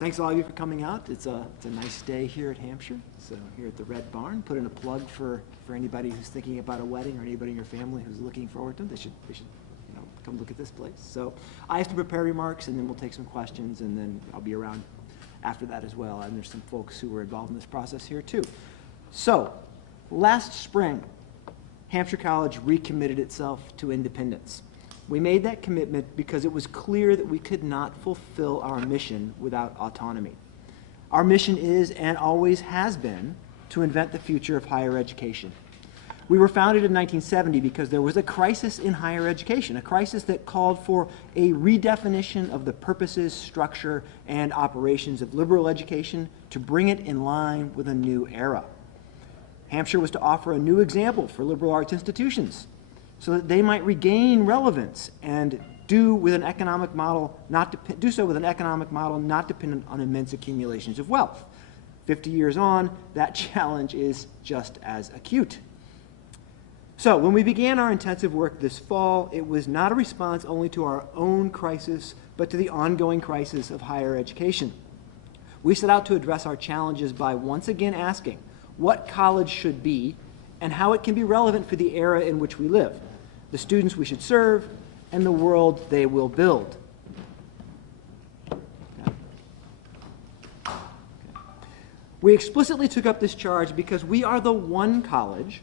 Thanks all of you for coming out. It's a nice day here at Hampshire. So here at the Red Barn, put in a plug for anybody who's thinking about a wedding or anybody in your family who's looking forward to them. They should come look at this place. So I have to prepare remarks, and then we'll take some questions, and then I'll be around after that as well. And there's some folks who were involved in this process here too. So last spring, Hampshire College recommitted itself to independence. We made that commitment because it was clear that we could not fulfill our mission without autonomy. Our mission is, and always has been, to invent the future of higher education. We were founded in 1970 because there was a crisis in higher education, a crisis that called for a redefinition of the purposes, structure, and operations of liberal education to bring it in line with a new era. Hampshire was to offer a new example for liberal arts institutions, so that they might regain relevance and do so with an economic model not dependent on immense accumulations of wealth. 50 years on, that challenge is just as acute. So when we began our intensive work this fall, it was not a response only to our own crisis, but to the ongoing crisis of higher education. We set out to address our challenges by once again asking what college should be and how it can be relevant for the era in which we live, the students we should serve, and the world they will build. We explicitly took up this charge because we are the one college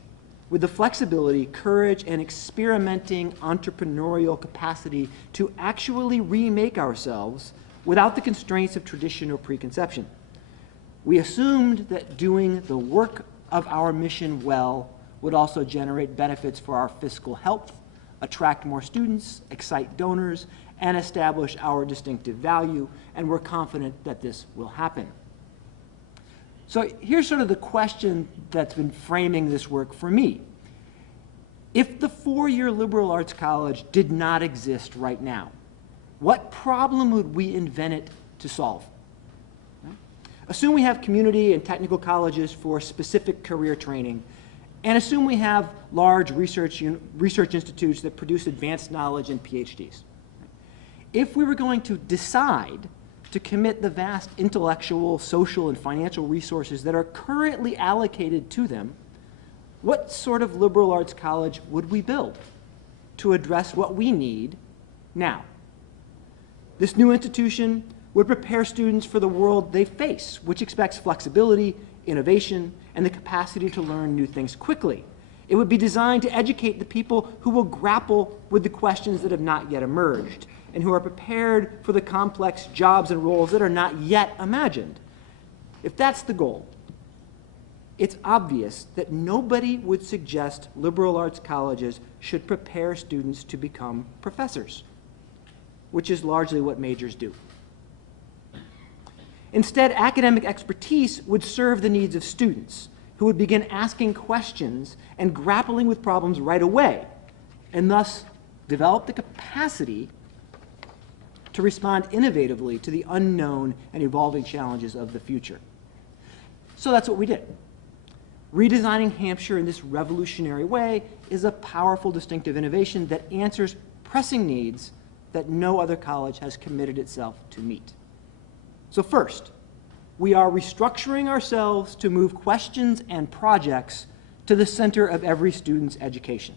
with the flexibility, courage, and experimenting entrepreneurial capacity to actually remake ourselves without the constraints of tradition or preconception. We assumed that doing the work of our mission well would also generate benefits for our fiscal health, attract more students, excite donors, and establish our distinctive value, and we're confident that this will happen. So here's sort of the question that's been framing this work for me. If the four-year liberal arts college did not exist right now, what problem would we invent it to solve? Assume we have community and technical colleges for specific career training, and assume we have large research institutes that produce advanced knowledge and PhDs. If we were going to decide to commit the vast intellectual, social, and financial resources that are currently allocated to them, what sort of liberal arts college would we build to address what we need now? This new institution would prepare students for the world they face, which expects flexibility, innovation, and the capacity to learn new things quickly. It would be designed to educate the people who will grapple with the questions that have not yet emerged and who are prepared for the complex jobs and roles that are not yet imagined. If that's the goal, it's obvious that nobody would suggest liberal arts colleges should prepare students to become professors, which is largely what majors do. Instead, academic expertise would serve the needs of students who would begin asking questions and grappling with problems right away, and thus develop the capacity to respond innovatively to the unknown and evolving challenges of the future. So that's what we did. Redesigning Hampshire in this revolutionary way is a powerful, distinctive innovation that answers pressing needs that no other college has committed itself to meet. So first, we are restructuring ourselves to move questions and projects to the center of every student's education,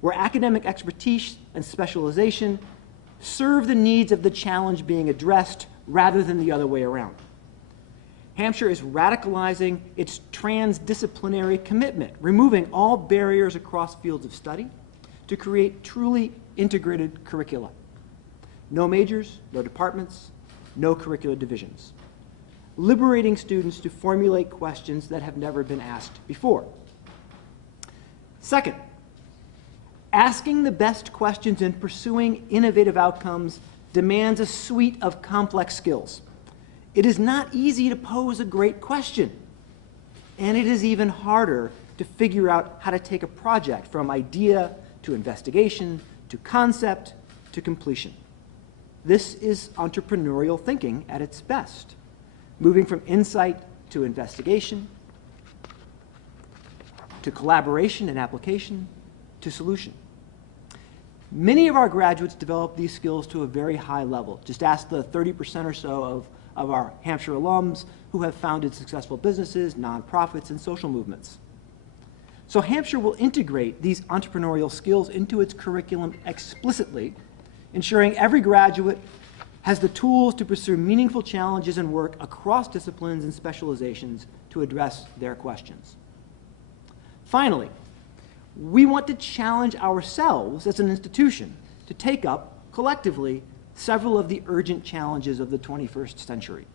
where academic expertise and specialization serve the needs of the challenge being addressed rather than the other way around. Hampshire is radicalizing its transdisciplinary commitment, removing all barriers across fields of study to create truly integrated curricula. No majors, no departments, no curricular divisions. Liberating students to formulate questions that have never been asked before. Second, asking the best questions and pursuing innovative outcomes demands a suite of complex skills. It is not easy to pose a great question, and it is even harder to figure out how to take a project from idea to investigation to concept to completion. This is entrepreneurial thinking at its best, moving from insight to investigation, to collaboration and application, to solution. Many of our graduates develop these skills to a very high level. Just ask the 30% or so of our Hampshire alums who have founded successful businesses, nonprofits, and social movements. So Hampshire will integrate these entrepreneurial skills into its curriculum explicitly, ensuring every graduate has the tools to pursue meaningful challenges and work across disciplines and specializations to address their questions. Finally, we want to challenge ourselves as an institution to take up, collectively, several of the urgent challenges of the 21st century.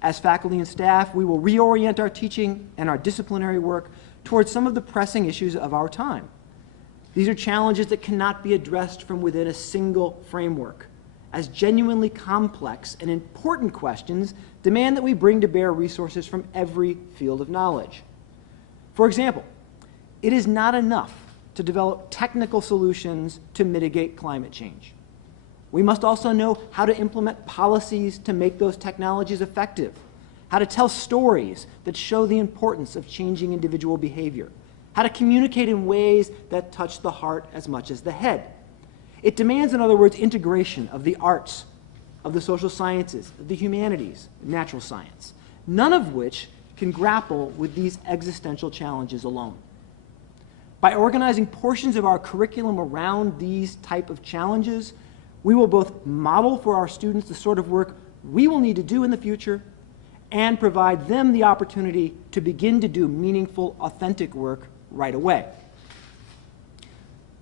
As faculty and staff, we will reorient our teaching and our disciplinary work towards some of the pressing issues of our time. These are challenges that cannot be addressed from within a single framework, as genuinely complex and important questions demand that we bring to bear resources from every field of knowledge. For example, it is not enough to develop technical solutions to mitigate climate change. We must also know how to implement policies to make those technologies effective, how to tell stories that show the importance of changing individual behavior, how to communicate in ways that touch the heart as much as the head. It demands, in other words, integration of the arts, of the social sciences, of the humanities, natural science, none of which can grapple with these existential challenges alone. By organizing portions of our curriculum around these type of challenges, we will both model for our students the sort of work we will need to do in the future and provide them the opportunity to begin to do meaningful, authentic work right away.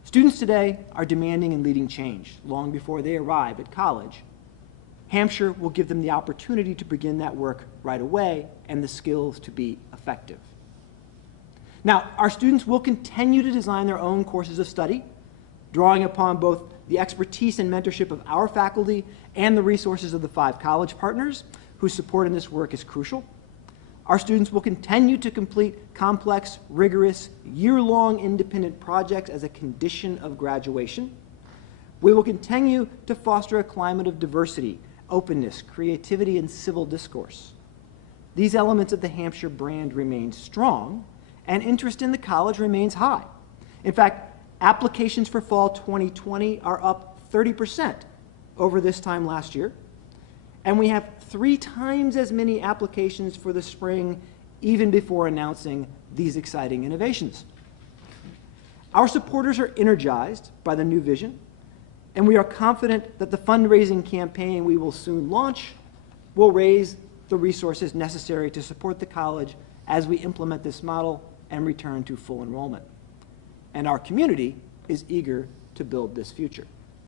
Students today are demanding and leading change long before they arrive at college. Hampshire will give them the opportunity to begin that work right away and the skills to be effective. Now, our students will continue to design their own courses of study, drawing upon both the expertise and mentorship of our faculty and the resources of the 5 college partners whose support in this work is crucial. Our students will continue to complete complex, rigorous, year-long independent projects as a condition of graduation. We will continue to foster a climate of diversity, openness, creativity, and civil discourse. These elements of the Hampshire brand remain strong, and interest in the college remains high. In fact, applications for fall 2020 are up 30% over this time last year, and we have 3 times as many applications for the spring even before announcing these exciting innovations. Our supporters are energized by the new vision, and we are confident that the fundraising campaign we will soon launch will raise the resources necessary to support the college as we implement this model and return to full enrollment. And our community is eager to build this future.